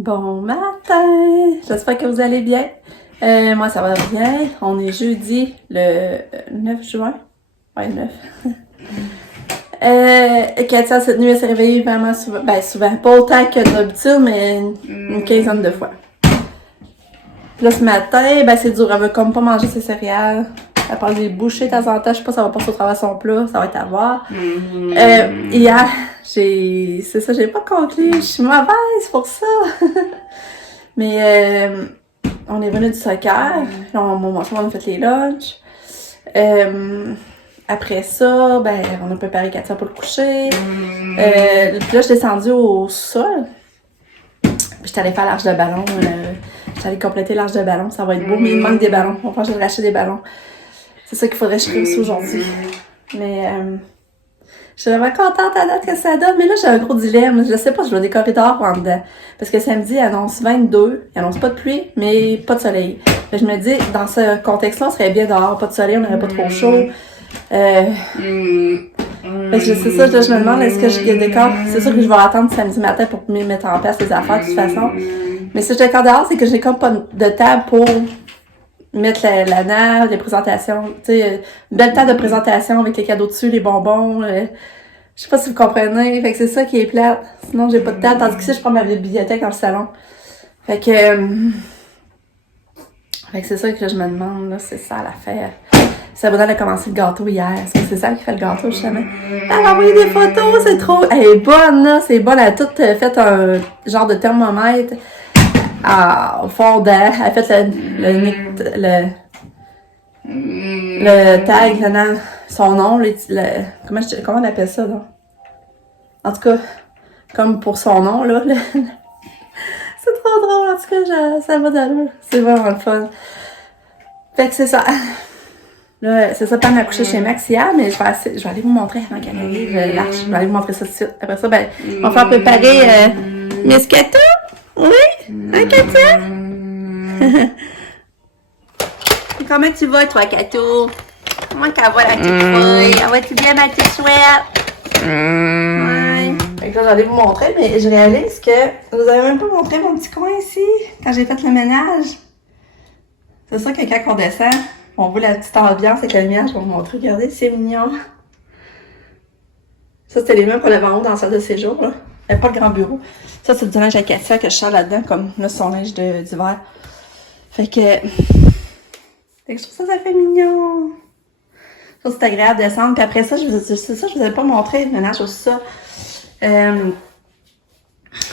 Bon matin! J'espère que vous allez bien. Moi, ça va bien. On est jeudi, le 9 juin. Ouais, 9. Katia, cette nuit, elle s'est réveillée vraiment souvent. Ben, souvent. Pas autant que d'habitude, mais une quinzaine de fois. Puis là, ce matin, ben, c'est dur. Elle veut comme pas manger ses céréales. Elle prend des bouchées de temps en temps. Je sais pas si ça va passer au travers de son plat. Ça va être à voir. Hier, c'est ça, j'ai pas conclu. Je suis mauvaise pour ça. Mais on est venu du soccer. Là, on a fait les lunchs. Après ça, ben, on a préparé Katia pour le coucher. Puis là, je suis descendue au sol. Puis j'étais allée faire l'arche de ballon. J'étais allée compléter l'arche de ballon. Ça va être beau, mais il manque des ballons. On va racheter des ballons. C'est ça qu'il faudrait que je réussisse aujourd'hui. Mais je suis vraiment contente à date que ça donne. Mais là, j'ai un gros dilemme. Je sais pas, je dois décorer dehors ou en dedans. Parce que samedi, il annonce 22. Il annonce pas de pluie, mais pas de soleil. Fait que je me dis, dans ce contexte-là, on serait bien dehors. Pas de soleil, on n'aurait pas trop chaud. Fait que c'est ça, là, je me demande, est-ce que je décore? C'est sûr que je vais attendre samedi matin pour mettre en place les affaires de toute façon. Mais si je décore dehors, c'est que j'ai comme pas de temps pour mettre la nappe, les présentations, tu sais, une belle table de présentation avec les cadeaux dessus, les bonbons, je sais pas si vous comprenez, fait que c'est ça qui est plate, sinon j'ai pas de table, tandis que si je prends ma bibliothèque dans le salon. Fait que c'est ça que je me demande, là, c'est ça l'affaire. Sabrina a commencé le gâteau hier, est-ce que c'est ça qui fait le gâteau, justement? Elle a envoyé des photos, c'est trop, elle est bonne, là, c'est bonne, elle a tout fait un genre de thermomètre. Au fondant, elle a fait le tag, son nom, comment on appelle ça, là? En tout cas, comme pour son nom, là. C'est trop drôle, en tout cas, ça va d'allure. C'est vraiment le fun. Fait que c'est ça. Là, c'est ça, Pam a couché chez Max hier, mais je vais aller vous montrer avant qu'elle arrive. Je vais aller vous montrer ça tout de suite. Après ça, ben, on va faire préparer Miss Kato. Oui? Hein, Katia? Comment tu vas, toi, Kato? Comment qu'elle va, la petite feuille? Elle va-tu bien, ma petite chouette? Ouais. Fait que là, j'allais vous montrer, mais je réalise que vous avez même pas montré mon petit coin ici, quand j'ai fait le ménage. C'est sûr que quand on descend, on voit la petite ambiance avec la lumière, je vais vous montrer. Regardez, c'est mignon. Ça, c'était les mêmes qu'on avait en haut dans la salle de séjour, là. Il n'y avait pas le grand bureau. Ça, c'est du linge à Katia que je sors là-dedans, comme là, son linge d'hiver. Fait que je trouve ça fait mignon. Ça, c'est agréable de descendre. Puis après ça, je vous avais pas montré le ménage aussi ça.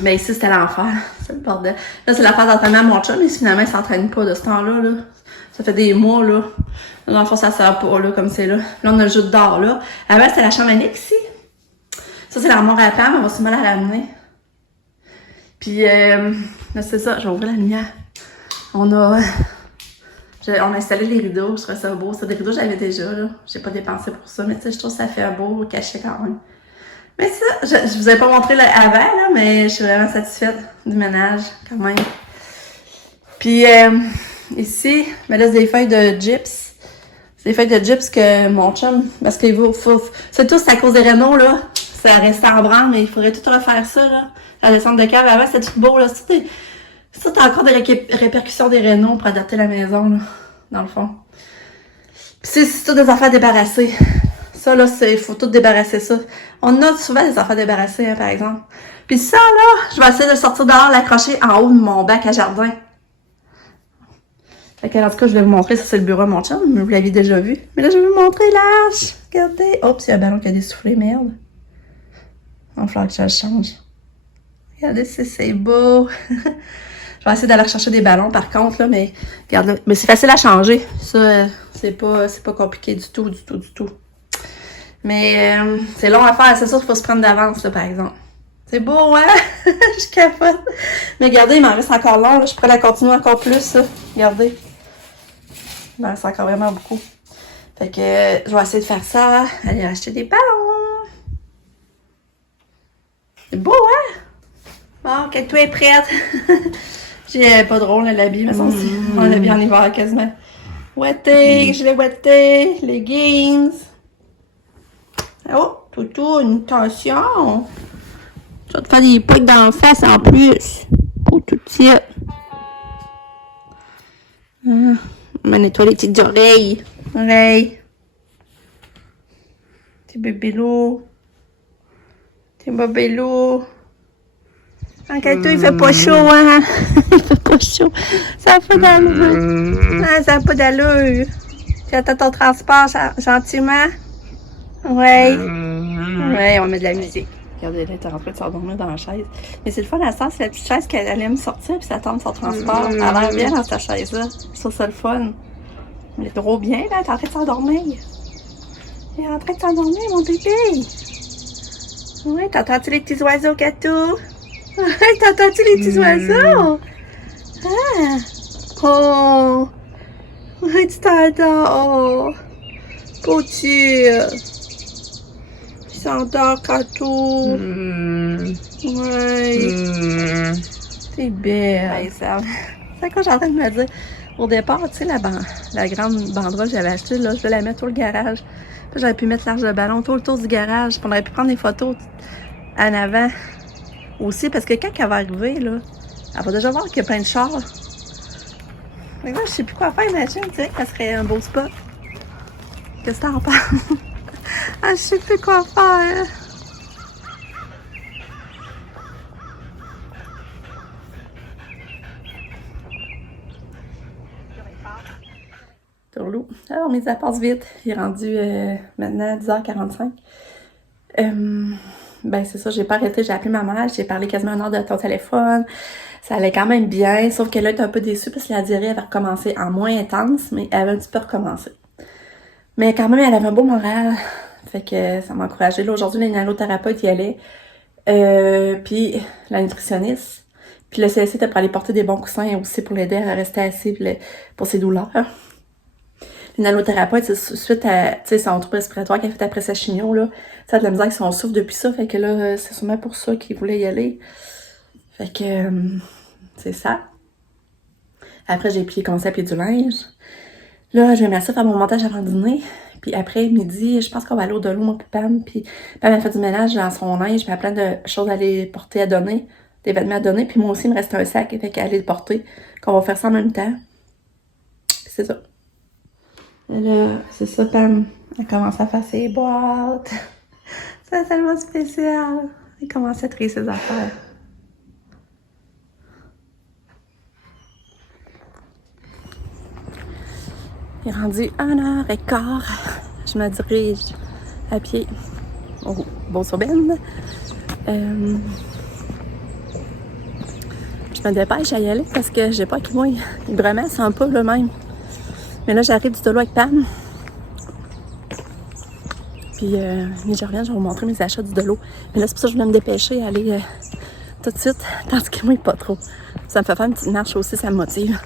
Mais ici, c'était l'enfer. C'est le bordel. Là, c'est l'affaire d'entraînement à mon chum, mais finalement, il s'entraîne pas de ce temps-là, là. Ça fait des mois, là. Dans le fond, ça sert pas, là, comme c'est là. Là, on a le jeu d'or, là. Avant, c'était la chambre annexe, ici. Ça, c'est l'armoire à Pam, on va sûrement la ramener. Puis, là, c'est ça, je vais ouvrir la lumière. On a installé les rideaux, je trouvais ça beau. Ça, des rideaux, j'avais déjà, là. J'ai pas dépensé pour ça, mais tu sais, je trouve que ça fait un beau cachet quand même. Mais ça, je vous ai pas montré le avant, là, mais je suis vraiment satisfaite du ménage, quand même. Puis, ici, mais là, c'est des feuilles de gyps. C'est des feuilles de gyps que mon chum, parce qu'il c'est tout, c'est à cause des rénaux, là. Ça restait en branle, mais il faudrait tout refaire ça, là. La descente de cave, avant, c'était tout beau, là. Ça, t'as encore des répercussions des rénaux pour adapter la maison, là, dans le fond. Puis c'est tout des affaires débarrassées. Ça, là, il faut tout débarrasser ça. On a souvent des affaires débarrassées, hein, par exemple. Puis ça, là, je vais essayer de le sortir dehors, l'accrocher en haut de mon bac à jardin. Fait que, en tout cas, je vais vous montrer. Ça, c'est le bureau de mon chum. Vous l'aviez déjà vu. Mais là, je vais vous montrer l'arche. Regardez. Oups, il y a un ballon qui a dessoufflé, merde. Il va falloir que je le change. Regardez si c'est beau. Je vais essayer d'aller chercher des ballons par contre, là, mais regardez. Mais c'est facile à changer. Ça, c'est pas compliqué du tout. Mais c'est long à faire. C'est sûr qu'il faut se prendre d'avance, là, par exemple. C'est beau, hein? Je capote. Mais regardez, il m'en reste encore long, là. Je pourrais la continuer encore plus, là. Regardez. Il m'en reste encore vraiment beaucoup. Fait que je vais essayer de faire ça. Aller acheter des ballons. C'est beau, hein? Bon, que toi est prête. J'ai pas drôle, l'habit, mais ça aussi. On l'a bien en hiver quasiment. Wetté, je l'ai wetté. Leggings. Oh, toutou, une tension. Tu vas te faire des pocs dans la face en plus. tout petit. Nettoie les petites oreilles. Oreilles. Tes bébés lourds. Tes bébés lourds. Enquête, il fait pas chaud, hein? Il fait pas chaud. Ça n'a pas d'allure. Ah, ça n'a pas d'allure. Tu attends ton transport gentiment? Ouais. Ouais, on met de la musique. Regardez, elle est en train de s'endormir dans la chaise. Mais c'est le fun, à c'est la petite chaise qu'elle aime sortir puis s'attendre son transport. Elle a l'air bien dans sa chaise-là. Je trouve ça le fun. Elle est trop bien, là. Elle est en train de s'endormir. Elle est en train de s'endormir, mon bébé. Oui, t'entends-tu les petits oiseaux, Katou? T'entends-tu les petits oiseaux? Ah! Oh! Oui, tu t'endors. Petit. Tu s'endors, Katou. Ouais. C'est belle. C'est quoi j'ai en train de me dire? Au départ, tu sais, la grande banderole que j'avais achetée, là, je vais la mettre sur le garage. Puis j'aurais pu mettre l'arche de ballon tout le tour du garage. Puis on aurait pu prendre des photos en avant. Aussi, parce que quand elle va arriver, là, elle va déjà voir qu'il y a plein de chars. Mais là, je sais plus quoi faire, imagine, tu sais, ça serait un beau spot. Qu'est-ce que t'en penses? Ah, je sais plus quoi faire. Tourlou. Alors, mais ça passe vite. Il est rendu maintenant 10h45. Ben c'est ça, j'ai pas arrêté, j'ai appelé ma mère, j'ai parlé quasiment 1 heure de ton téléphone. Ça allait quand même bien, sauf que là, elle était un peu déçue parce que la diarrhée avait recommencé en moins intense, mais elle avait un petit peu recommencé. Mais quand même, elle avait un beau moral, fait que ça m'a encouragée. Là, aujourd'hui, l'inhalothérapeute y allait, puis la nutritionniste, puis le CSC était pour aller porter des bons coussins aussi pour l'aider à rester assise pour ses douleurs. L'inhalothérapeute, c'est suite à son trouble respiratoire qu'elle a fait après sa chimio, là. Ça a de la misère avec son souffle depuis ça, fait que là, c'est sûrement pour ça qu'il voulait y aller. Fait que, c'est ça. Après, j'ai plié comme ça, plié du linge. Là, je vais m'asseoir faire mon montage avant le dîner. Puis après, midi, je pense qu'on va aller au Delou, moi, puis Pam. Puis Pam, elle fait du ménage dans son linge, puis elle a plein de choses à aller porter, à donner, des vêtements à donner. Puis moi aussi, il me reste un sac, fait qu'elle allait le porter, qu'on va faire ça en même temps. Puis c'est ça. Et là, c'est ça, Pam. Elle commence à faire ses boîtes. C'est tellement spécial. Elle commence à trier ses affaires. Il est rendu 1h15. Je me dirige à pied au Beauce-Aubaine. Je me dépêche à y aller parce que j'ai pas que moi, vraiment, c'est un peu le même. Mais là, j'arrive du Delou avec Pam. Puis, je reviens, je vais vous montrer mes achats du Delou. Mais là, c'est pour ça que je voulais me dépêcher à aller tout de suite, tandis que moi, pas trop. Ça me fait faire une petite marche aussi, ça me motive.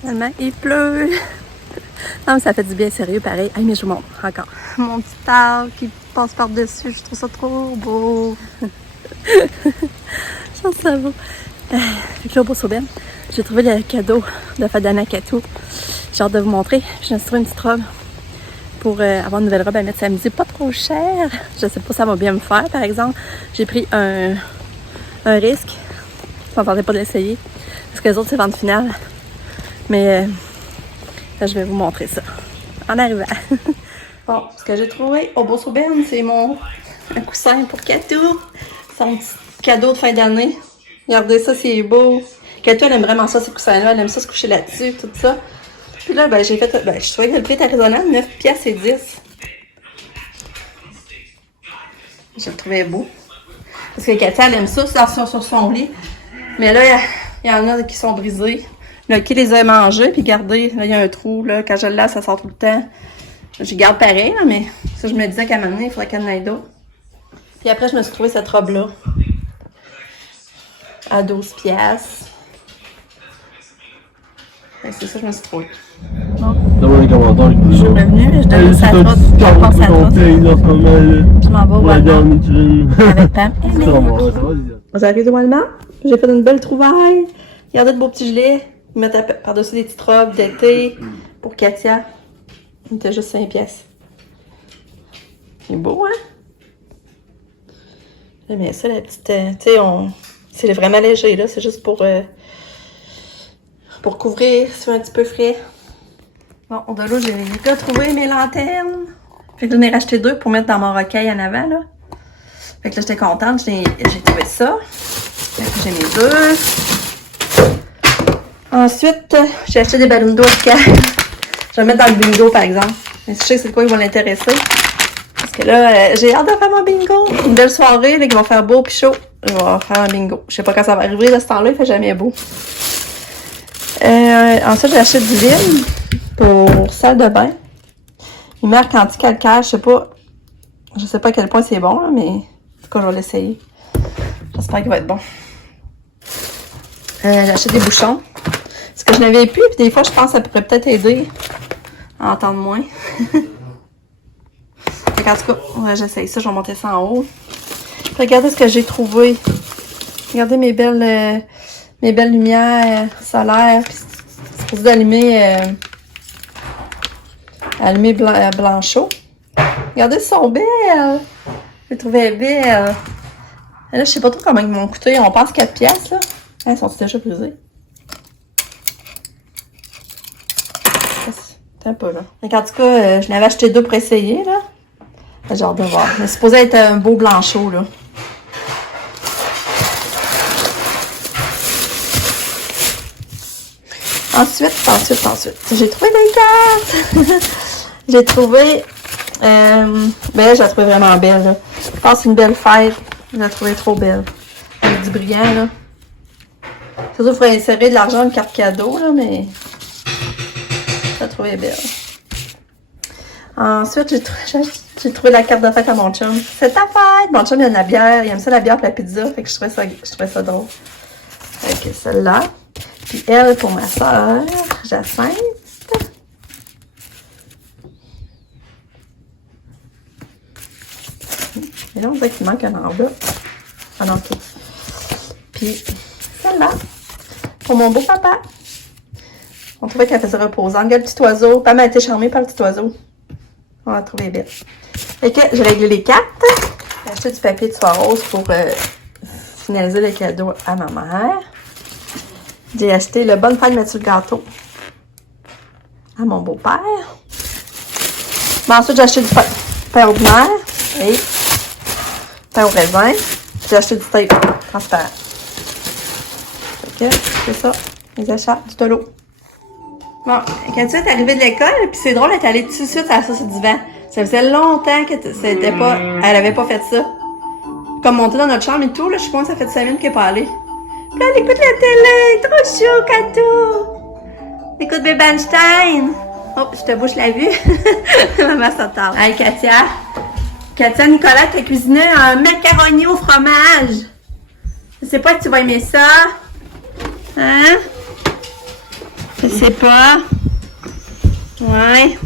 Finalement, il pleut. Non, mais ça fait du bien sérieux, pareil. Hey, mais je vous montre encore. Mon petit arbre qui passe par-dessus, je trouve ça trop beau. Je trouve ça beau. Fait que là, au Beauce-Aubaine, j'ai trouvé le cadeau de fête d'Anna Katou. J'ai hâte de vous montrer. Je me suis trouvé une petite robe pour avoir une nouvelle robe à mettre samedi. Pas trop cher. Je sais pas si ça va bien me faire, par exemple. J'ai pris un risque. Je m'entendais pas de l'essayer. Parce que les autres, c'est vente finale. Mais là, je vais vous montrer ça en arrivant. Bon, ce que j'ai trouvé au Beauce-Aubaine, c'est un coussin pour Katou. Son petit cadeau de fin d'année. Regardez ça, c'est beau. Katou, elle aime vraiment ça, ces coussins-là. Elle aime ça se coucher là-dessus, tout ça. Puis là, ben, j'ai fait. Ben, je trouvais que le prix était raisonnable, 9 piastres et 10. Je le trouvais beau. Parce que Katou, elle aime ça, c'est sur son lit. Mais là, il y en a qui sont brisés. Là, qui les a mangés, puis regardez, là, il y a un trou, là. Quand je le lave, ça sort tout le temps. Je garde pareil, là, mais ça, je me disais qu'à un moment donné, il faudrait qu'elle en ait d'autres. Puis après, je me suis trouvé cette robe-là. À 12 piastres. C'est ça que je me suis trouvé. Bon. Je suis revenue, je donne ça à toi. Je pense à toi. Je m'en vais au Walmart avec Pam. J'arrive au Walmart. J'ai fait une belle trouvaille. Regardez de beaux petits gilets. Ils mettent par-dessus des petites robes d'été pour Katia. Il était juste 5 piastres. C'est beau, hein? J'aimais ça, la petite... tu sais, C'est vraiment léger, là. C'est juste pour couvrir, si c'est un petit peu frais. Bon, de là, j'ai retrouvé mes lanternes. Fait que là, j'en ai racheté 2 pour mettre dans mon recueil en avant, là. Fait que là, j'étais contente. J'ai trouvé ça. Fait que j'ai mes 2. Ensuite, j'ai acheté des ballons d'eau de cœur. Je vais le mettre dans le bingo, par exemple. Mais je sais que c'est quoi qui va l'intéresser. Parce que là, j'ai hâte de faire mon bingo. Une belle soirée, là, qui va faire beau puis chaud. Je vais faire un bingo. Je sais pas quand ça va arriver, de ce temps-là, il fait jamais beau. Ensuite, j'ai acheté du vide pour salle de bain. Il marque anti-calcaire, je sais pas à quel point c'est bon, là, mais en tout cas, je vais l'essayer. J'espère qu'il va être bon. J'ai acheté des bouchons. Parce que je n'avais plus, puis des fois, je pense que ça pourrait peut-être aider à entendre moins. En tout cas, ouais, j'essaye ça, je vais monter ça en haut. Puis regardez ce que j'ai trouvé. Regardez mes belles lumières solaires. Puis c'est supposé d'allumer Blanchot. Regardez, elles sont belles. Je les trouvais belles. Et là, je sais pas trop comment ils m'ont coûté. On pense 4 pièces, là. Elles sont déjà brisées. C'est un peu, là. En tout cas, je l'avais acheté 2 pour essayer, là. J'ai hâte de voir. Mais c'est supposé être un beau Blanchot, là. Ensuite, j'ai trouvé des cartes! J'ai trouvé... ben, je la trouvais vraiment belle, là. Je pense que c'est une belle fête. Je la trouvais trop belle. Avec du brillant, là. C'est sûr qu'il faudrait insérer de l'argent, une carte cadeau, là, mais... Je la trouvais belle. Ensuite, j'ai trouvé la carte de fête à mon chum. C'est ta fête! Mon chum, il aime la bière. Il aime ça, la bière pour la pizza. Fait que je trouvais ça drôle. Fait que celle-là. Puis elle, pour ma soeur, Jacinthe. Et là, on dirait qu'il manque un enveloppe. Ah non, ok. Puis celle-là, pour mon beau papa. On trouvait qu'elle faisait reposante. Regarde le petit oiseau. Pam a été charmée par le petit oiseau. On l'a trouvé belle. Fait que j'ai réglé les cartes. J'ai acheté du papier de soie rose pour finaliser le cadeau à ma mère. J'ai acheté le bonne fête de mettre sur le gâteau à mon beau-père. Bon, ensuite, j'ai acheté du pain ordinaire et pain au raisin. J'ai acheté du tape transparent. Fait que c'est ça, les achats du tolo. Bon, quand tu es arrivée de l'école, puis c'est drôle, elle est allée tout de suite à ça sur le divan. Ça faisait longtemps que c'était pas, elle avait pas fait ça. Comme monter dans notre chambre et tout, là, je pense que ça fait 5 minutes qu'elle est pas allée. Puis là, elle écoute la télé, trop chaud, Kato. Elle écoute Babe Einstein. Oh, je te bouche la vue. Maman s'entend. Hey, Katia Nicolas t'a cuisiné un macaroni au fromage. Je sais pas si tu vas aimer ça. Hein? Je sais pas. Ouais.